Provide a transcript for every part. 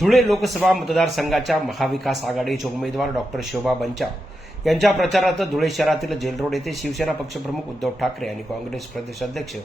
धुळे लोकसभा मतदारसंघाच्या महाविकास आघाडीचे उमेदवार डॉक्टर शोभा बंचाव यांच्या प्रचारार्थ धुळे शहरातील जेल रोड येथे शिवसेना पक्षप्रमुख उद्धव ठाकरे आणि काँग्रेस प्रदेशाध्यक्ष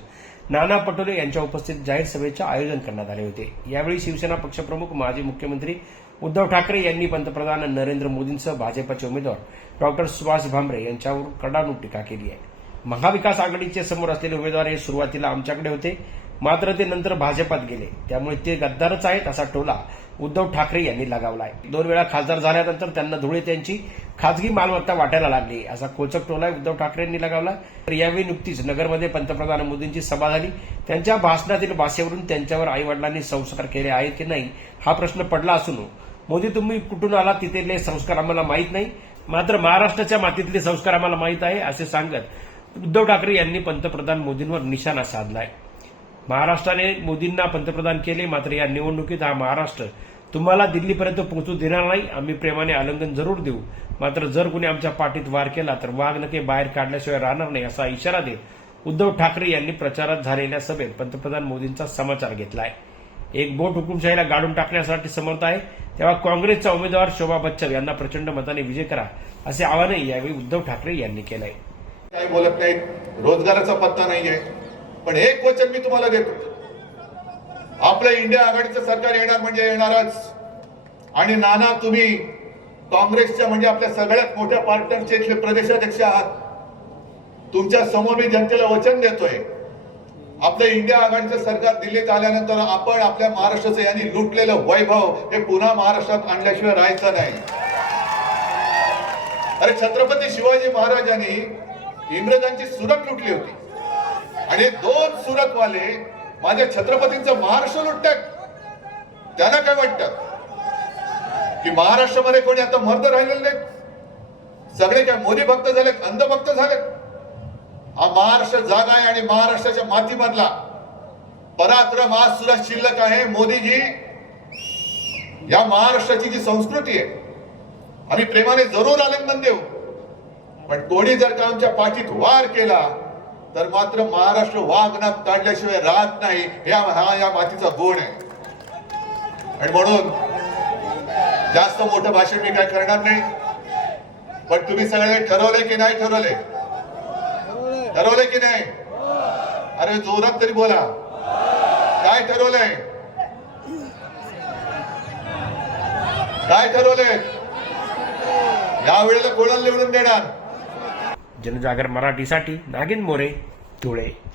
नाना पटोले यांच्या उपस्थित जाहीर सभेचे आयोजन करण्यात आले होते. यावेळी शिवसेना पक्षप्रमुख माजी मुख्यमंत्री उद्धव ठाकरे यांनी पंतप्रधान नरेंद्र मोदींसह भाजपाचे उमेदवार डॉक्टर सुभाष भामरे यांच्यावर कडाडून टीका केली आहे. महाविकास आघाडीचे समोर असलेले उमेदवार हे सुरुवातीला आमच्याकडे होते. मात्र ते नंतर भाजपात गेले. त्यामुळे ते गद्दारच आहेत असा टोला उद्धव ठाकरे यांनी लगावला आहे दोन वेळा खासदार झाल्यानंतर त्यांना धुळे त्यांची खाजगी मालमत्ता वाटायला लागली. असा कोचक टोला उद्धव ठाकरे यांनी लगावला. तर यावेळी नुकतीच नगरमध्ये पंतप्रधान मोदींची सभा झाली. त्यांच्या भाषणातील भाषेवरून त्यांच्यावर आई वडिलांनी संस्कार केले आहेत की नाही हा प्रश्न पडला असून मोदी तुम्ही कुठून आला तिथले संस्कार आम्हाला माहीत नाही. मात्र महाराष्ट्राच्या मातीतले संस्कार आम्हाला माहीत आहे असे सांगत उद्धव ठाकरे यांनी पंतप्रधान मोदींवर निशाणा साधलाय. महाराष्ट्राने मोदींना पंतप्रधान केले मात्र या निवडणुकीत हा महाराष्ट्र तुम्हाला दिल्लीपर्यंत पोहोचू देणार नाही आम्ही प्रेमाने आलिंगन जरूर देऊ. मात्र जर कुणी आमच्या पाठीत वार केला तर वाघ नके बाहेर काढल्याशिवाय राहणार नाही असा इशारा देत उद्धव ठाकरे यांनी प्रचारात झालेल्या सभेत पंतप्रधान मोदींचा समाचार घेतलाय. एक बोट हुकुमशाहीला गाडून टाकण्यासाठी समर्थ आहे तेव्हा काँग्रेसचा उमेदवार शोभा बच्चन यांना प्रचंड मताने विजय करा असे आवाहनही यावेळी उद्धव ठाकरे यांनी केलं आहे काही बोलत नाहीत. रोजगाराचा पत्ता नाहीये. पण एक वचन मी तुम्हाला देतो. आपलं इंडिया आघाडीचं सरकार येणार म्हणजे येणारच. आणि नाना तुम्ही काँग्रेसच्या म्हणजे आपल्या सगळ्यात मोठ्या पार्टनरचे इथले प्रदेशाध्यक्ष आहात. तुमच्यासमोर मी जनतेला वचन देतोय. आपलं इंडिया आघाडीचं सरकार दिल्लीत आल्यानंतर आपण आपल्या महाराष्ट्राचं यांनी लुटलेलं वैभव हे पुन्हा महाराष्ट्रात आणल्याशिवाय राहायचं नाही. अरे छत्रपती शिवाजी महाराजांनी इंग्रजांची सुरत लुटली होती. आणि दोन सुरतवाले माझ्या छत्रपतींचं महाराष्ट्र लुटतात. त्यांना काय वाटतं? की महाराष्ट्रामध्ये कोणी आता मर्द राहिलेले नाहीत? सगळे काय मोदी भक्त झाले अंधभक्त झाले हा महाराष्ट्र जागा आहे आणि महाराष्ट्राच्या मातीमधला पराक्रम आज सुद्धा शिल्लक आहे. मोदीजी या महाराष्ट्राची जी संस्कृती आहे आम्ही प्रेमाने जरूर आलिंगन देऊ. पण कोणी जर का आमच्या पाठीत वार केला तर मात्र महाराष्ट्र वाघनात काढल्याशिवाय राहत नाही हे हा या मातीचा गुण आहे. आणि म्हणून जास्त मोठं भाषण मी काय करणार नाही पण तुम्ही सगळे ठरवले की नाही ठरवले ठरवले की नाही? अरे जोरात तरी बोला. काय ठरवलंय? काय ठरवलंय? या वेळेला कोणाला निवडून देणार? जनजागर मराठीसाठी नागिन मोरे धुळे.